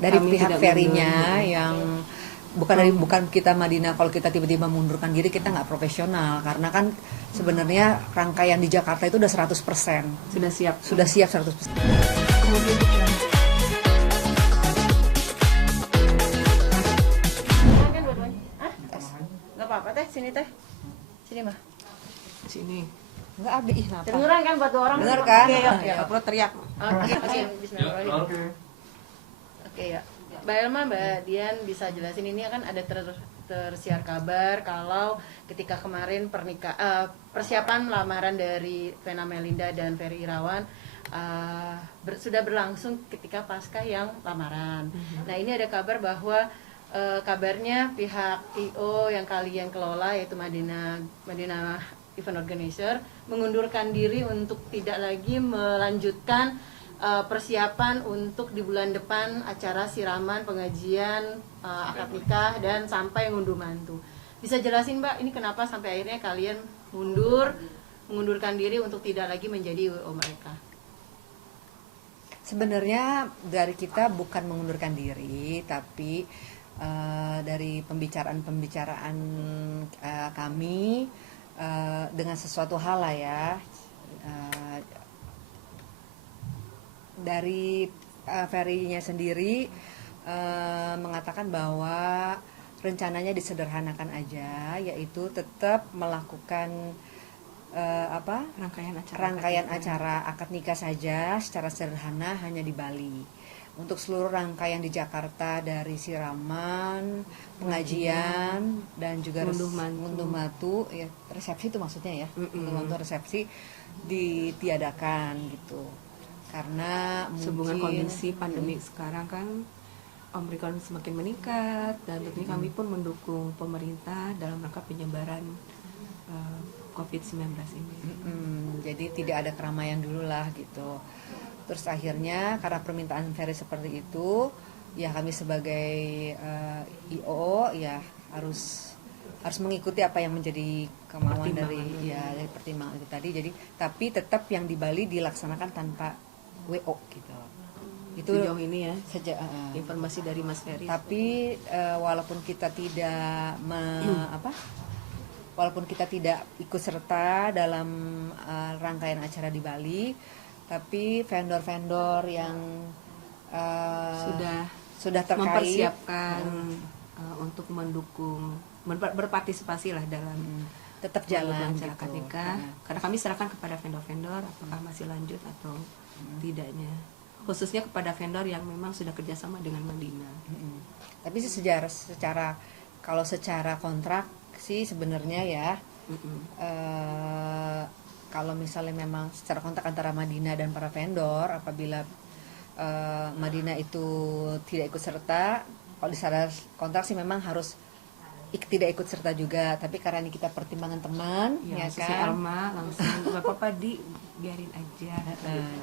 dari Kami pihak tidak ferinya mundur. yang bukan kita Madinah, kalau kita tiba-tiba mundurkan diri kita nggak profesional, karena kan sebenarnya rangkaian di Jakarta itu udah 100%. Sudah siap. Sudah siap 100%. Kemudian Kan dua-duanya. Hah? Nggak apa-apa teh, sini teh. Sini mah. sini. Enggak abi, kenapa? Kedengeran kan buat dua orang? Dengar kan? Oke, yuk. Nggak perlu teriak. Oke, bismillahirrahmanirrahim. Oke ya. Mbak Elma, Mbak Dian bisa jelasin ini kan ada tersiar kabar kalau ketika kemarin persiapan lamaran dari Vena Melinda dan Ferry Irawan sudah berlangsung ketika pasca yang lamaran. Nah ini ada kabar bahwa kabarnya pihak TO yang kalian kelola yaitu Madinah Event Organizer mengundurkan diri untuk tidak lagi melanjutkan persiapan untuk di bulan depan acara siraman pengajian akad nikah dan sampai ngunduh mantu. Bisa jelasin Mbak ini kenapa sampai akhirnya kalian mengundurkan diri untuk tidak lagi menjadi WO mereka? Sebenarnya dari kita bukan mengundurkan diri, tapi dari pembicaraan kami dengan sesuatu hal lah ya, dari Ferry-nya sendiri mengatakan bahwa rencananya disederhanakan aja, yaitu tetap melakukan rangkaian acara akad nikah saja secara sederhana hanya di Bali. Untuk seluruh rangkaian di Jakarta dari siraman, pengajian dan juga ngunduh matu, ya resepsi itu maksudnya ya, ngunduh matu resepsi ditiadakan gitu. Karena Hubungan mungkin kondisi pandemi sekarang kan Omikron semakin meningkat dan tentunya kami pun mendukung pemerintah dalam rangka penyebaran COVID-19 ini. Jadi tidak ada keramaian dulu lah gitu. Terus akhirnya karena permintaan Ferry seperti itu, ya kami sebagai IO ya harus mengikuti apa yang menjadi kemauan dari pertimbangan itu tadi. Jadi tapi tetap yang di Bali dilaksanakan tanpa WO gitu. Itu sejauh ini ya informasi dari Mas Ferry. Tapi walaupun kita tidak walaupun kita tidak ikut serta dalam rangkaian acara di Bali, tapi vendor-vendor yang sudah terkait mempersiapkan untuk mendukung berpartisipasi lah dalam tetap jalan acara akad gitu. nikah. Karena kami serahkan kepada vendor-vendor apakah masih lanjut atau tidaknya, khususnya kepada vendor yang memang sudah kerjasama dengan Madinah. Tapi sih kalau secara kontrak sih sebenarnya ya kalau misalnya memang secara kontrak antara Madinah dan para vendor, apabila Madinah itu tidak ikut serta, kalau di secara kontrak sih memang harus tidak ikut serta juga. Tapi karena ini kita pertimbangan teman, ya kan? Alma langsung nggak apa-apa biarin aja.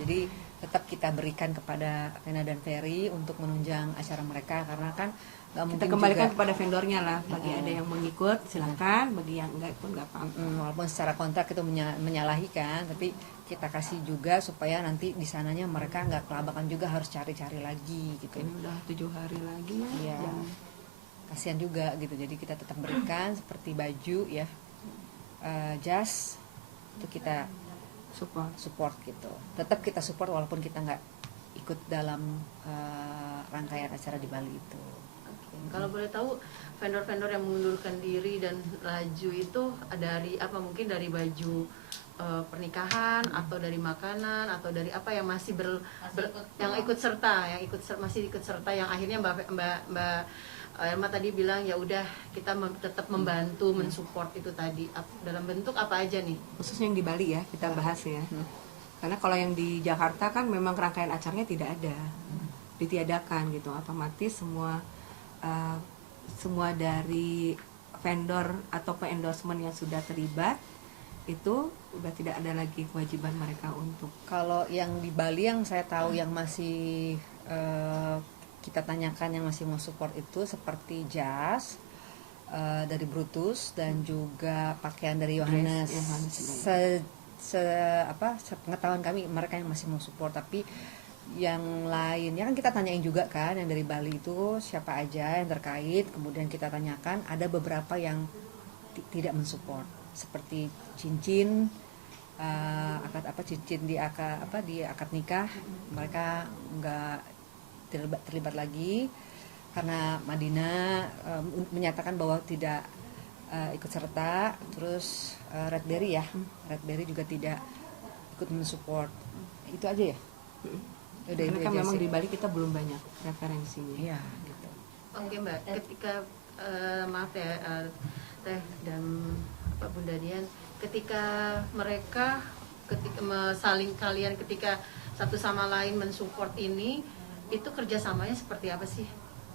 Jadi tetap kita berikan kepada Vena dan Ferry untuk menunjang acara mereka, karena kan nggak mungkin kita kembalikan juga, kepada vendornya lah. Bagi ada yang mengikut silakan, bagi yang enggak pun nggak apa-apa. walaupun secara kontrak itu menyalahi kan, tapi kita kasih juga supaya nanti di sananya mereka nggak kelabakan juga harus cari-cari lagi gitu. Ini udah 7 hari lagi Ya, kasihan juga gitu. Jadi kita tetap berikan seperti baju ya, jas itu kita support gitu. Tetap kita support walaupun kita nggak ikut dalam rangkaian acara di Bali itu. Kalau boleh tahu vendor-vendor yang mengundurkan diri dan laju itu dari apa, mungkin dari baju pernikahan atau dari makanan atau dari apa yang masih yang ikut serta, masih ikut serta, yang akhirnya Mbak Elma tadi bilang ya udah kita tetap membantu mensupport itu tadi, dalam bentuk apa aja nih? Khususnya yang di Bali ya kita bahas ya. Karena kalau yang di Jakarta kan memang rangkaian acaranya tidak ada, ditiadakan gitu. Otomatis semua dari vendor atau endorsement yang sudah terlibat itu udah tidak ada lagi kewajiban mereka untuk. Kalau yang di Bali yang saya tahu yang masih kita tanyakan yang masih mau support itu seperti jas dari Brutus dan juga pakaian dari Yohanes. Sepengetahuan kami mereka yang masih mau support, tapi yang lainnya kan kita tanyain juga kan, yang dari Bali itu siapa aja yang terkait, kemudian kita tanyakan, ada beberapa yang tidak mensupport seperti cincin, cincin di akad nikah, mereka nggak terlibat lagi karena Madinah menyatakan bahwa tidak ikut serta. Terus Redberry juga tidak ikut mensupport. Itu aja ya. Karena kan memang di Bali kita belum banyak referensinya. Iya, gitu. Oke Mbak, ketika maaf ya Teh dan Bunda Dian, ketika mereka saling kalian ketika satu sama lain mensupport ini, itu kerjasamanya seperti apa sih?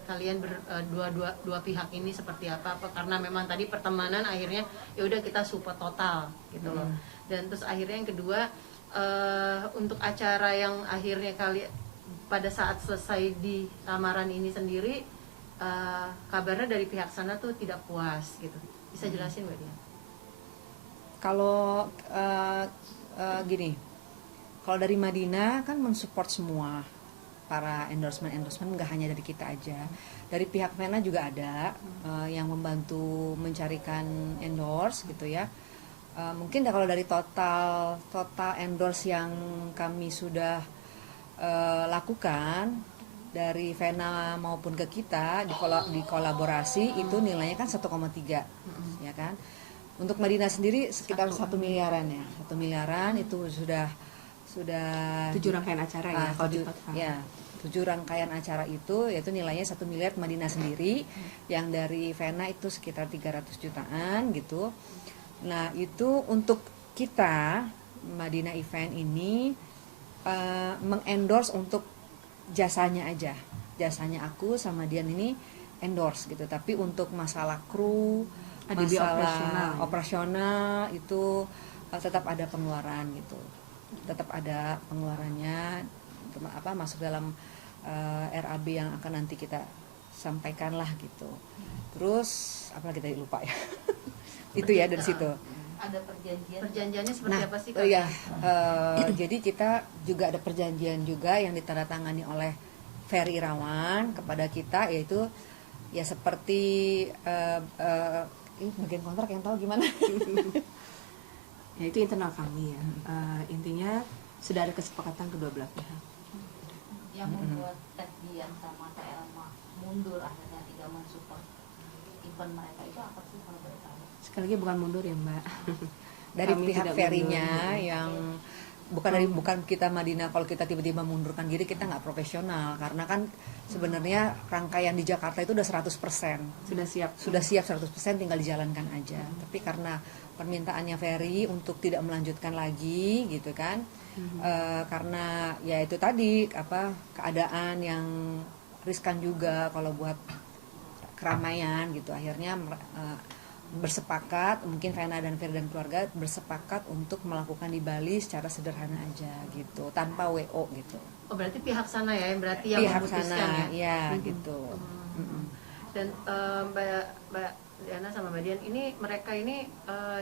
Kalian dua pihak ini seperti apa? Karena memang tadi pertemanan akhirnya ya udah kita support total gitu loh. Dan terus akhirnya yang kedua, untuk acara yang akhirnya kalian pada saat selesai di samaran ini sendiri, kabarnya dari pihak sana tuh tidak puas gitu. Bisa jelasin Mbak Dian? Kalau gini, kalau dari Madinah kan mensupport semua para endorsement nggak hanya dari kita aja, dari pihak Vena juga ada yang membantu mencarikan endorse gitu ya. Mungkin kalau dari total endorse yang kami sudah lakukan dari Vena maupun ke kita di kolaborasi itu nilainya kan 1,3 ya kan. Untuk Madinah sendiri sekitar 1 miliaran ya. 1 miliaran itu sudah 7 rangkaian acara ya kalau di total. Ya, 7 rangkaian acara itu yaitu nilainya 1 miliar Madinah sendiri, yang dari Vena itu sekitar 300 jutaan gitu. Nah, itu untuk kita Madinah Event ini mengendorse untuk jasanya aja. Jasanya aku sama Dian ini endorse gitu. Tapi untuk masalah kru, masalah operasional itu tetap ada pengeluaran gitu. Tetap ada pengeluarannya masuk dalam RAB yang akan nanti kita sampaikan lah gitu. Terus apalagi tadi lupa ya. Itu ya dari situ. Ada perjanjiannya seperti apa sih? Iya, jadi kita juga ada perjanjian juga yang ditandatangani oleh Ferry Irawan kepada kita, yaitu ya seperti bagian kontrak yang tahu gimana. Ya itu internal kami ya. Intinya sudah ada kesepakatan kedua belah pihak. Yang membuat Teh Dian sama Teh Elma mundur akhirnya tidak mensupport event mereka itu apa sih kalau boleh tahu? Sekali lagi bukan mundur ya Mbak. Dari Kami pihak tidak Ferry-nya mundur. yang bukan kita Madinah. Kalau kita tiba-tiba mundurkan diri, kita nggak profesional, karena kan sebenarnya rangkaian di Jakarta itu udah 100%. Sudah siap 100%, tinggal dijalankan aja. Tapi karena permintaannya Ferry untuk tidak melanjutkan lagi gitu kan, karena ya itu tadi keadaan yang riskan juga kalau buat keramaian gitu, akhirnya bersepakat, mungkin Vena dan Ferry dan keluarga bersepakat untuk melakukan di Bali secara sederhana aja gitu, tanpa WO gitu. Oh, berarti pihak sana ya, berarti yang pihak memutuskan sana, ya? Gitu. Dan Mbak Diana sama Mbak Dian ini, mereka ini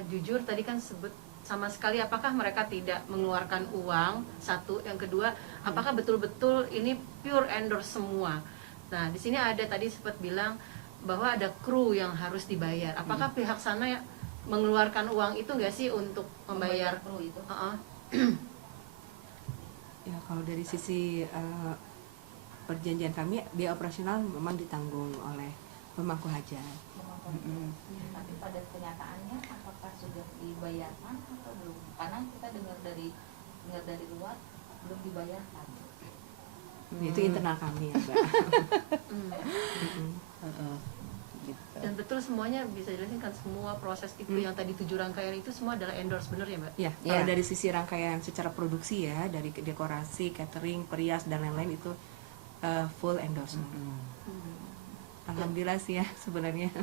jujur tadi kan sebut sama sekali, apakah mereka tidak mengeluarkan uang, satu, yang kedua apakah betul-betul ini pure endorse semua. Nah di sini ada tadi sempat bilang bahwa ada kru yang harus dibayar. Apakah pihak sana ya mengeluarkan uang itu nggak sih untuk membayar kru itu? Ya kalau dari sisi perjanjian kami, biaya operasional memang ditanggung oleh pemangku hajat. Tapi pada kenyataannya apakah sudah dibayarkan atau belum? Karena kita dengar dari luar belum dibayarkan. Itu internal kami ya Mbak. Gitu. Dan betul semuanya bisa jelasin kan, semua proses itu yang tadi 7 rangkaian itu semua adalah endorse, bener ya Mbak? Ya, kalau dari sisi rangkaian secara produksi ya, dari dekorasi, catering, perias dan lain-lain itu full endorsement. Alhamdulillah sih ya sebenarnya.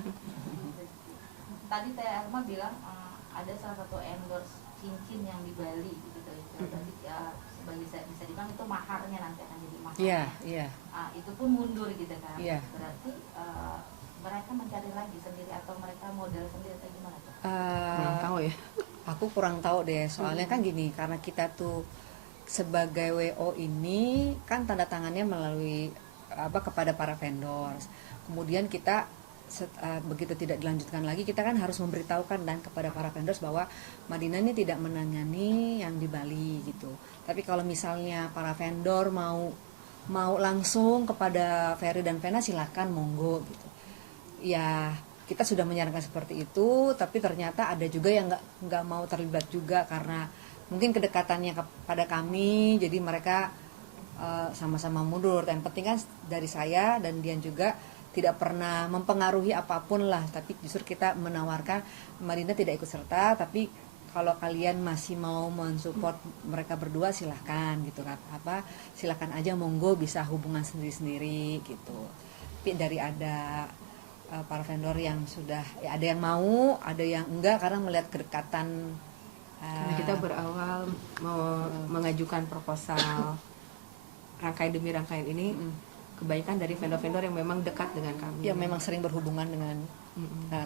Tadi Teh Elma bilang ada salah satu endorse cincin yang di Bali gitu. Berarti bisa dibilang itu maharnya nanti akan jadi mahar. Iya. Itu pun mundur gitu kan. Iya. Berarti mereka mencari lagi sendiri atau mereka modal sendiri atau gimana tuh? Kurang tahu ya. Aku kurang tahu deh, soalnya kan gini, karena kita tuh sebagai WO ini kan tanda tangannya melalui kepada para vendors. Kemudian kita begitu tidak dilanjutkan lagi, kita kan harus memberitahukan dan kepada para vendors bahwa Madinah ini tidak menangani yang di Bali gitu. Tapi kalau misalnya para vendor mau langsung kepada Ferry dan Vena, silakan, monggo gitu. Ya kita sudah menyarankan seperti itu, tapi ternyata ada juga yang nggak mau terlibat juga karena mungkin kedekatannya kepada kami, jadi mereka sama-sama mundur. Yang penting kan dari saya dan Dian juga tidak pernah mempengaruhi apapun lah, tapi justru kita menawarkan Madinah tidak ikut serta, tapi kalau kalian masih mau mensupport mereka berdua silahkan gitu kan, silahkan aja, monggo, bisa hubungan sendiri-sendiri gitu. Tapi dari ada para vendor yang sudah ya ada yang mau, ada yang enggak karena melihat kedekatan. Karena kita berawal mau mengajukan proposal rangkaian demi rangkaian ini, kebanyakan dari vendor-vendor yang memang dekat dengan kami, yang memang sering berhubungan dengan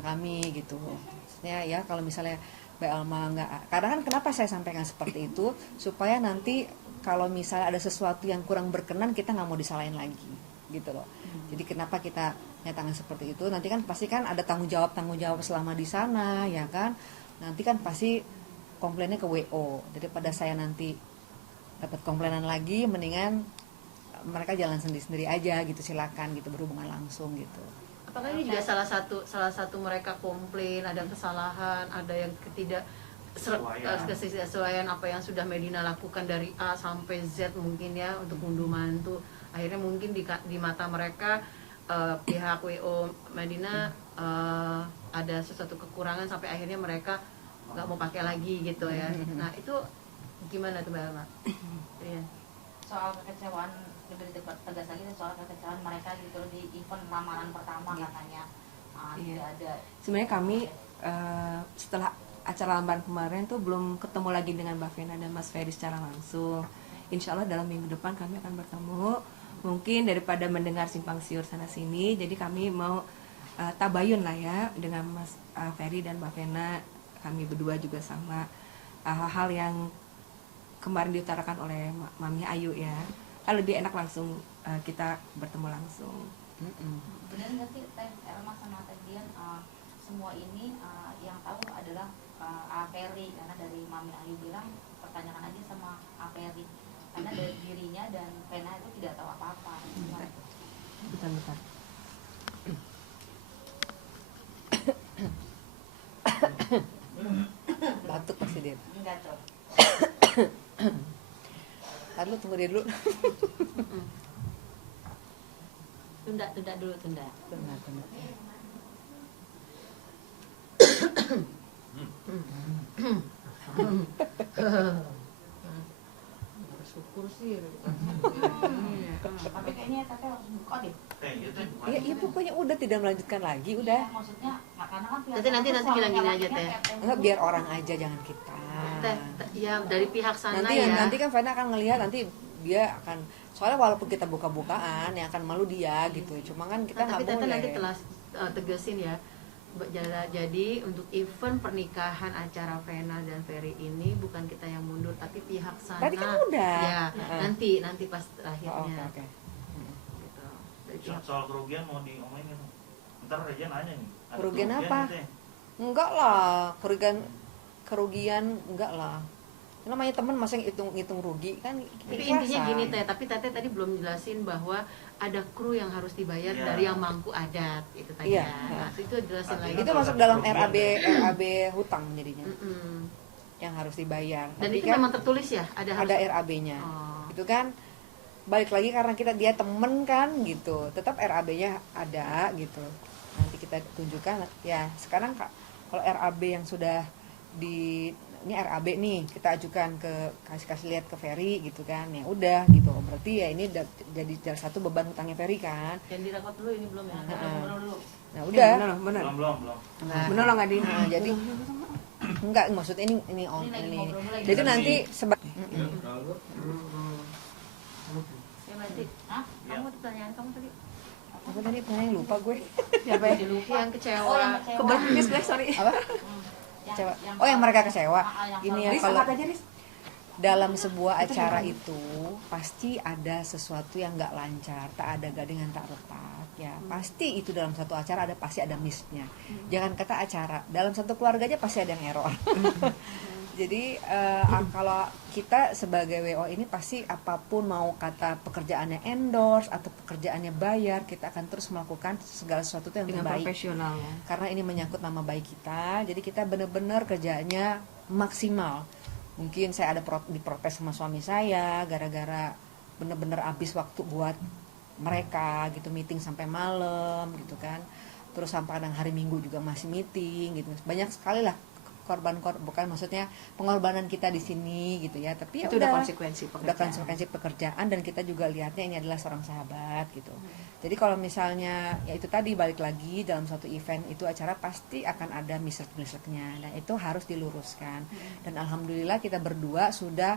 kami gitu. Maksudnya ya kalau misalnya Mbak Alma enggak, karena kan kenapa saya sampaikan seperti itu, supaya nanti kalau misalnya ada sesuatu yang kurang berkenan, kita nggak mau disalahin lagi gitu loh. Jadi kenapa kita nyatakan seperti itu, nanti kan pasti kan ada tanggung jawab selama di sana ya kan, nanti kan pasti komplainnya ke WO, daripada saya nanti dapat komplainan lagi, mendingan mereka jalan sendiri-sendiri aja gitu, silakan gitu, berhubungan langsung gitu. Apakah ini juga salah satu mereka komplain ada kesalahan, ada yang ketidaksesuaian apa yang sudah Medina lakukan dari A sampai Z mungkin ya untuk ngunduh mantu, akhirnya mungkin di mata mereka pihak WO Medina ada sesuatu kekurangan sampai akhirnya mereka nggak mau pakai lagi gitu ya. Nah itu gimana tuh Mbak Alma? Iya. Soal kekecewaan, lebih tegas lagi soal kekecewaan mereka gitu di event lamaran pertama katanya tidak ada. Sebenarnya kami setelah acara lamaran kemarin tuh belum ketemu lagi dengan Mbak Vena dan Mas Ferry secara langsung. Insya Allah dalam minggu depan kami akan bertemu. Mungkin daripada mendengar simpang siur sana sini, jadi kami mau tabayun lah ya dengan Mas Ferry dan Mbak Vena. Kami berdua juga sama hal-hal yang kemarin diutarakan oleh Mami Ayu ya, kan lebih enak langsung kita bertemu langsung. Benar nggak sih Teh Elma sama Teh Dian, semua ini yang tahu adalah Ferry, karena dari Mami Ayu bilang pertanyakan aja sama Ferry, karena dari dirinya dan Vena itu tidak tahu apa-apa. Betul. Batuk pasti dia. Enggak tuh. Lalu tunggu dia dulu. Tunda dulu. Benar. Bersyukur sih. Tapi kayaknya Teh harus buka deh. Iya pokoknya udah tidak melanjutkan lagi, udah. Ya, maksudnya karena kan Nanti bilang gini aja Teh. Enggak, biar orang aja, jangan kita. Teh, ya dari pihak sana Nanti ya. nanti kan Vena akan ngelihat, nanti dia akan, soalnya walaupun kita buka-bukaan yang akan malu dia gitu. Cuma kan kita nggak Tapi Tete boleh. nanti telah tegesin ya. Jadi untuk event pernikahan acara Vena dan Ferry ini bukan kita yang mundur, tapi pihak sana. Tadi kan udah. Ya, nanti pas terakhirnya. Oke. Gitu. Dari pihak Soal kerugian mau diomongin, ntar aja nanya nih. Ada Kerugian apa? gitu ya? Enggak lah, kerugian enggak lah. Namanya teman masa hitung rugi kan. Tapi intinya gini Teh, tapi Tete tadi belum jelasin bahwa ada kru yang harus dibayar Iya. dari yang mangku adat itu tadi Iya. ya. Nah, itu jelasin lagi. Itu masuk dalam RAB hutang jadinya. Yang harus dibayar. Dan Tapi itu kan memang tertulis ya, ada RAB-nya. Oh. Itu kan balik lagi karena dia temen kan gitu. Tetap RAB-nya ada gitu. Nanti kita tunjukkan ya. Sekarang kalau RAB yang sudah ini RAB nih, kita ajukan kasih lihat ke Ferry gitu kan, ya udah gitu. Berarti ya ini jadi salah satu beban hutangnya Ferry kan. Yang direkod dulu ini belum ya? Nah udah. Benar. Belum. Nah, Menolong Adi. nah, jadi enggak, maksudnya ini on ini. Jadi nanti Ya nanti. Hah? Kamu pertanyaan kamu tadi? apa tadi pertanyaan, lupa gue. Siapa ya? Yang kecewa. Oh, yang kecewa. Kebetulan sorry. Apa? Kecewa. Oh, yang mereka kecewa. Ini ya Riz, kalau angkat aja Riz. dalam sebuah acara itu pasti ada sesuatu yang nggak lancar, tak ada gading yang tak retak ya. Pasti itu dalam satu acara pasti ada miss-nya. Jangan kata acara, dalam satu keluarga aja pasti ada yang error. Jadi kalau kita sebagai WO ini pasti apapun mau kata pekerjaannya endorse atau pekerjaannya bayar, kita akan terus melakukan segala sesuatu yang dengan terbaik. profesional ya. Karena ini menyangkut nama baik kita, jadi kita benar-benar kerjanya maksimal. Mungkin saya ada diprotes sama suami saya gara-gara benar-benar habis waktu buat mereka gitu, meeting sampai malam gitu kan. Terus sampai kadang hari Minggu juga masih meeting gitu. Banyak sekali lah bukan maksudnya pengorbanan kita di sini gitu ya, tapi itu udah konsekuensi pekerjaan dan kita juga lihatnya ini adalah seorang sahabat gitu. Jadi kalau misalnya ya itu tadi balik lagi dalam suatu event itu acara pasti akan ada mislek-misleknya dan itu harus diluruskan. Dan alhamdulillah kita berdua sudah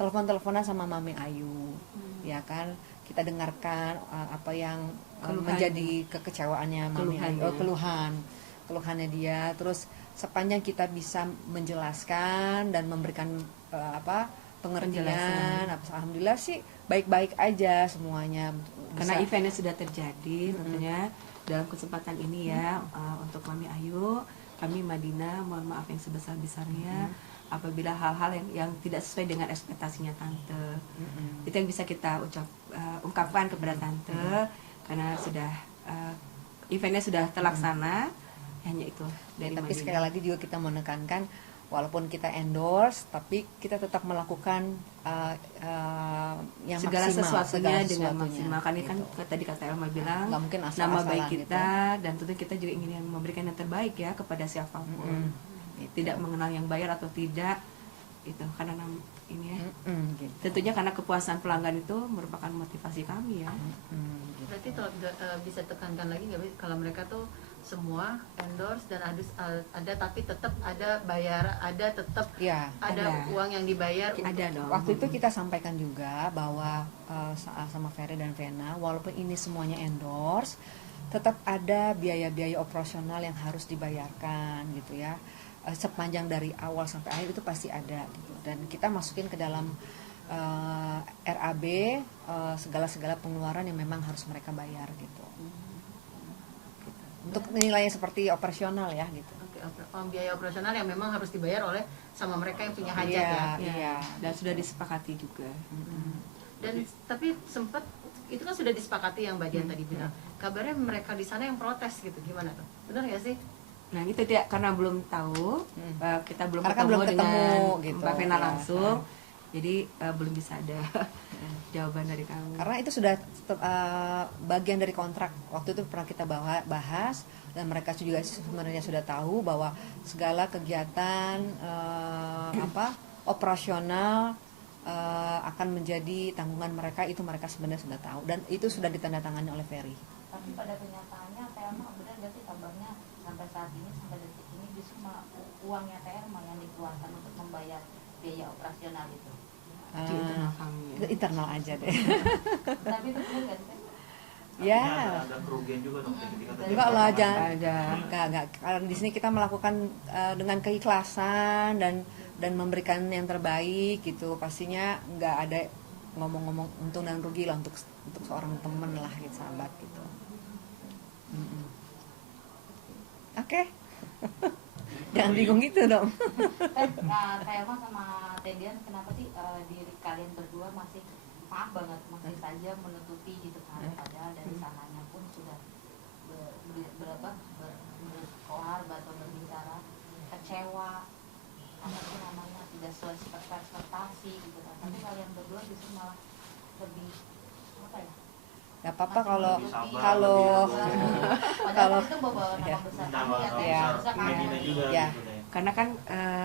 telepon-teleponan sama Mami Ayu, ya kan, kita dengarkan apa yang menjadi kekecewaannya Mami Ayu, keluhannya dia. Terus sepanjang kita bisa menjelaskan dan memberikan pengertian, alhamdulillah sih baik-baik aja semuanya. Karena eventnya sudah terjadi, tentunya dalam kesempatan ini ya untuk Mami Ayu, kami Madinah mohon maaf yang sebesar-besarnya apabila hal-hal yang tidak sesuai dengan ekspektasinya Tante. Itu yang bisa kita ungkapkan kepada Tante karena sudah eventnya sudah terlaksana. Hanya itu dari tapi Madinah. Sekali lagi juga kita menekankan walaupun kita endorse tapi kita tetap melakukan yang segala sesuatunya dengan maksimal. Kan gitu. Kan tadi kata Elma bilang mungkin nama baik kita gitu. Dan tentu kita juga ingin memberikan yang terbaik ya kepada siapapun. Gitu. Tidak mengenal yang bayar atau tidak itu karena ini ya. Gitu. Tentunya karena kepuasan pelanggan itu merupakan motivasi kami ya. Gitu. Berarti bisa tekankan lagi nggak kalau mereka tuh semua endorse dan ada tapi tetap ada bayar, ada tetap ya, ada uang yang dibayar. Ada dong. Waktu itu kita sampaikan juga bahwa sama Ferry dan Vena walaupun ini semuanya endorse tetap ada biaya-biaya operasional yang harus dibayarkan gitu ya. Sepanjang dari awal sampai akhir itu pasti ada gitu. Dan kita masukin ke dalam RAB segala pengeluaran yang memang harus mereka bayar gitu. Untuk nilainya seperti operasional ya gitu. Biaya operasional yang memang harus dibayar oleh sama mereka yang punya hajat ya. Dan sudah disepakati juga. Dan tapi sempat itu kan sudah disepakati yang Mbak Dian tadi bilang. Kabarnya mereka di sana yang protes gitu, gimana tuh? Benar nggak sih? Nah itu tidak karena belum tahu, kita belum ketemu dengan gitu, Mbak Vena langsung, jadi belum bisa ada jawaban dari kamu. Karena itu sudah bagian dari kontrak. Waktu itu pernah kita bahas dan mereka juga sebenarnya sudah tahu bahwa segala kegiatan operasional akan menjadi tanggungan mereka, itu mereka sebenarnya sudah tahu dan itu sudah ditandatangani oleh Ferry. Tapi pada kenyataannya Telma benar nggak sih kabarnya sampai saat ini sampai detik ini justru uangnya Telma yang dikeluarkan untuk membayar biaya operasional itu? Di internal kami ya. Internal aja deh. Tapi itu benar nggak sih? Ya. Ada kerugian juga dong Enggak lah, jangan. Enggak. Karena di sini kita melakukan dengan keikhlasan dan memberikan yang terbaik gitu. Pastinya enggak ada ngomong-ngomong untung dan rugi lah untuk seorang teman lah gitu, sahabat gitu. Oke. Jangan bingung gitu dong. Telma sama Tedian kenapa sih diri kalian berdua masih maaf banget masih saja menutupi gitu kan, padahal dari sananya pun sudah berkoar atau berbicara kecewa apa sih namanya tidak sesuai ekspektasi gitu kan, tapi kalian berdua justru malah lebih apa ya? Gak apa-apa kalau itu bawa nama besar kami ya. Karena kan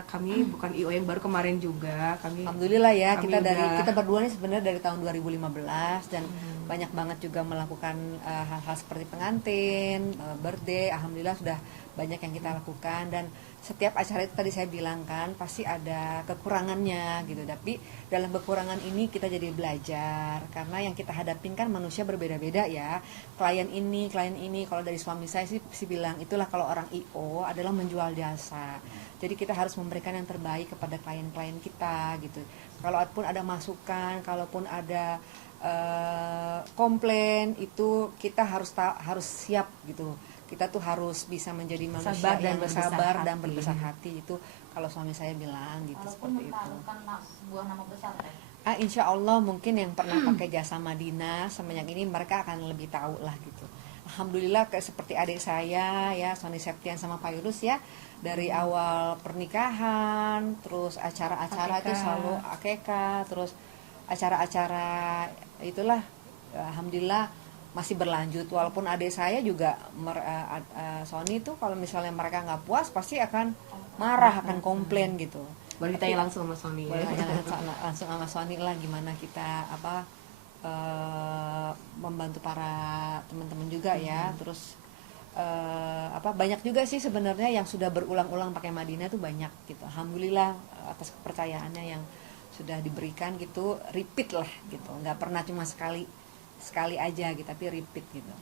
kami bukan IO yang baru kemarin juga, kami alhamdulillah ya kami kita berdua nih sebenarnya dari tahun 2015 dan banyak banget juga melakukan hal-hal seperti pengantin, birthday, alhamdulillah sudah banyak yang kita lakukan dan setiap acara itu tadi saya bilang kan pasti ada kekurangannya gitu, tapi dalam kekurangan ini kita jadi belajar karena yang kita hadapin kan manusia berbeda-beda ya. Klien ini kalau dari suami saya sih bilang itulah kalau orang IO adalah menjual jasa. Jadi kita harus memberikan yang terbaik kepada klien-klien kita gitu. Kalaupun ada masukan, kalaupun ada komplain, itu kita harus siap gitu. Kita tuh harus bisa menjadi manusia Sabar dan yang berbesar bersabar hati. dan berbesar hati. Itu kalau suami saya bilang gitu, Walaupun seperti itu. mempertaruhkan sebuah nama besar Teh. Insya Allah mungkin yang pernah pakai jasa Madinah semenjak ini mereka akan lebih tahu lah gitu. Alhamdulillah kayak seperti adik saya ya, Sony Septian sama Pak Yunus ya, dari awal pernikahan, terus acara-acara itu Akekah. selalu akekah, terus acara-acara itulah, alhamdulillah masih berlanjut. Walaupun adik saya juga Sony itu kalau misalnya mereka nggak puas pasti akan marah, akan komplain gitu. Baru ditanya langsung sama Sony Boleh ya. tanya langsung sama Sony lah gimana kita membantu para teman-teman juga ya. Terus banyak juga sih sebenarnya yang sudah berulang-ulang pakai Madinah tuh banyak gitu. Alhamdulillah atas kepercayaannya yang sudah diberikan gitu, repeat lah gitu, nggak pernah cuma sekali aja gitu, tapi repeat gitu.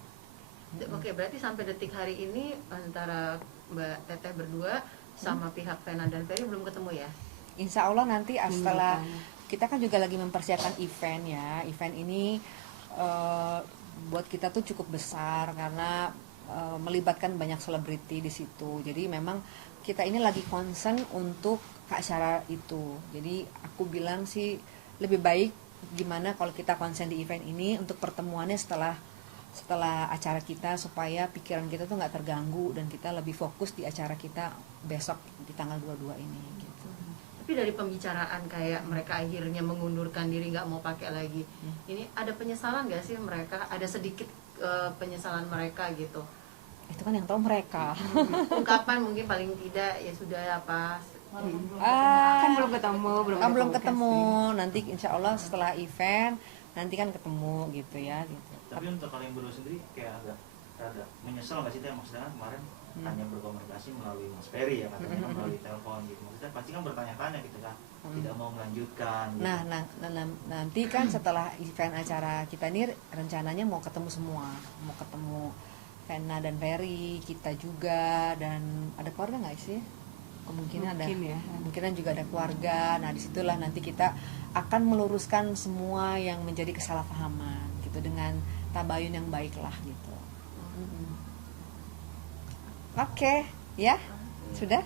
Oke, berarti sampai detik hari ini antara Mbak Teteh berdua sama pihak Vena dan Ferry belum ketemu ya? Insya Allah nanti setelah kita kan juga lagi mempersiapkan event ya. Event ini buat kita tuh cukup besar karena melibatkan banyak selebriti di situ. Jadi memang kita ini lagi concern untuk ke acara itu. Jadi aku bilang sih lebih baik gimana kalau kita concern di event ini untuk pertemuannya setelah acara kita, supaya pikiran kita tuh nggak terganggu dan kita lebih fokus di acara kita besok di tanggal 22 ini gitu. Tapi dari pembicaraan kayak mereka akhirnya mengundurkan diri, nggak mau pakai lagi, ini ada penyesalan nggak sih mereka? Ada sedikit penyesalan mereka gitu? Itu kan yang tahu mereka. Ungkapan mungkin paling tidak ya sudah apa? Kan belum ketemu, belum ketemu. Nanti insya Allah setelah event nanti kan ketemu gitu ya gitu. Tapi untuk kalian berdua sendiri kayak agak menyesal nggak sih Teh? Maksudnya kan kemarin hanya berkomunikasi melalui Mas Ferry ya katanya, melalui telepon gitu. Maksudnya pasti kan bertanya-tanya gitu kan, tidak mau melanjutkan gitu. Nah, nanti kan setelah event acara kita ini rencananya mau ketemu semua, mau ketemu Vena dan Ferry, kita juga, dan ada keluarga nggak sih? Kemungkinan ada, Mungkin ya. kemungkinan juga ada keluarga. Nah disitulah nanti kita akan meluruskan semua yang menjadi kesalahpahaman gitu dengan tabayun yang baik lah gitu. Oke, ya sudah.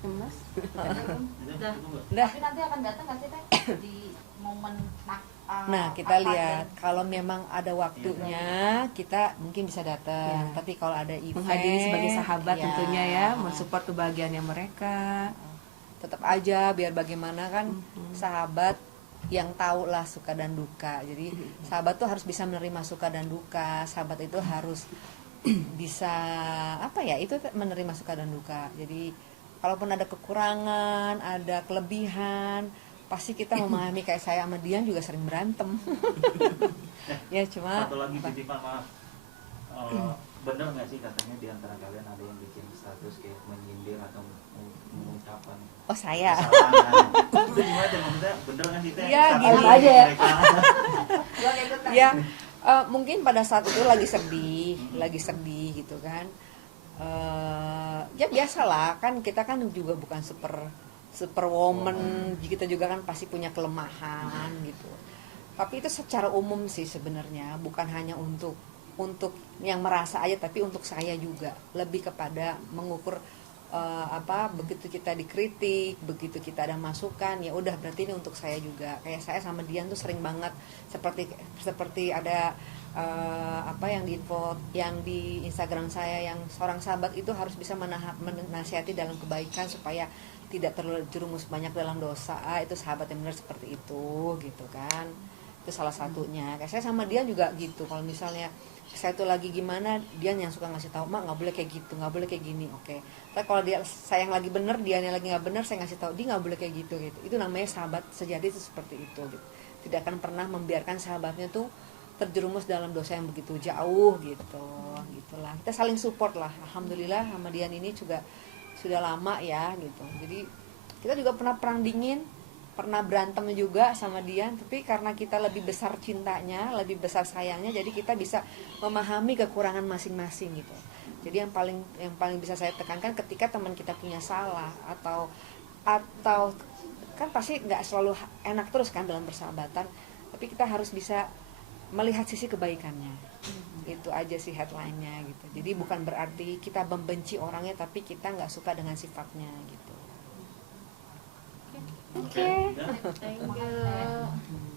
Mas, Udah. Udah. Tapi nanti akan datang nggak sih Teh di momen Nah kita lihat kalau memang ada waktunya kita mungkin bisa datang. Ya. Tapi kalau ada event, menghadiri sebagai sahabat ya, tentunya ya, mensupport kebahagiaannya mereka. tetap aja biar bagaimana kan sahabat yang tahu lah suka dan duka. Jadi sahabat tuh harus bisa menerima suka dan duka. Sahabat itu harus bisa itu menerima suka dan duka. Jadi kalaupun ada kekurangan, ada kelebihan, pasti kita memahami. Kayak saya sama Dian juga sering berantem. Ya cuma Satu lagi titipan maaf, bener nggak sih katanya di antara kalian ada yang bikin status kayak menyindir atau mengucapkan saya kesalahan? Itu gimana Teh? Maksudnya bener nggak sih Teh? Ya, Status gini dari aja ya. mereka? ya mungkin pada saat itu lagi sedih gitu kan. Ya biasalah kan, kita kan juga bukan superwoman, kita juga kan pasti punya kelemahan gitu. Tapi itu secara umum sih sebenarnya, bukan hanya untuk yang merasa aja, tapi untuk saya juga lebih kepada mengukur begitu kita dikritik, begitu kita ada masukan, ya udah berarti ini untuk saya juga. Kayak saya sama Dian tuh sering banget seperti ada yang di info yang di Instagram saya, yang seorang sahabat itu harus bisa menasihati dalam kebaikan supaya tidak terjerumus banyak dalam dosa. Itu sahabat yang benar seperti itu gitu kan. Itu salah satunya. Kayak saya sama Dian juga gitu. Kalau misalnya saya tuh lagi gimana, Dian yang suka ngasih tahu, mak nggak boleh kayak gitu, nggak boleh kayak gini, oke. Tapi kalau saya yang lagi bener, Dian yang lagi nggak bener, saya ngasih tahu dia nggak boleh kayak gitu. Itu namanya sahabat sejati, itu seperti itu gitu. Tidak akan pernah membiarkan sahabatnya tuh terjerumus dalam dosa yang begitu jauh gitu. Gitulah, kita saling support lah. Alhamdulillah sama Dian ini juga sudah lama ya gitu. Jadi kita juga pernah perang dingin, pernah berantem juga sama Dian, tapi karena kita lebih besar cintanya, lebih besar sayangnya, jadi kita bisa memahami kekurangan masing-masing gitu. Jadi yang paling bisa saya tekankan ketika teman kita punya salah atau kan pasti nggak selalu enak terus kan dalam persahabatan, tapi kita harus bisa melihat sisi kebaikannya. Itu aja sih headline-nya gitu. Jadi bukan berarti kita membenci orangnya, tapi kita nggak suka dengan sifatnya gitu. Oke. Thank you.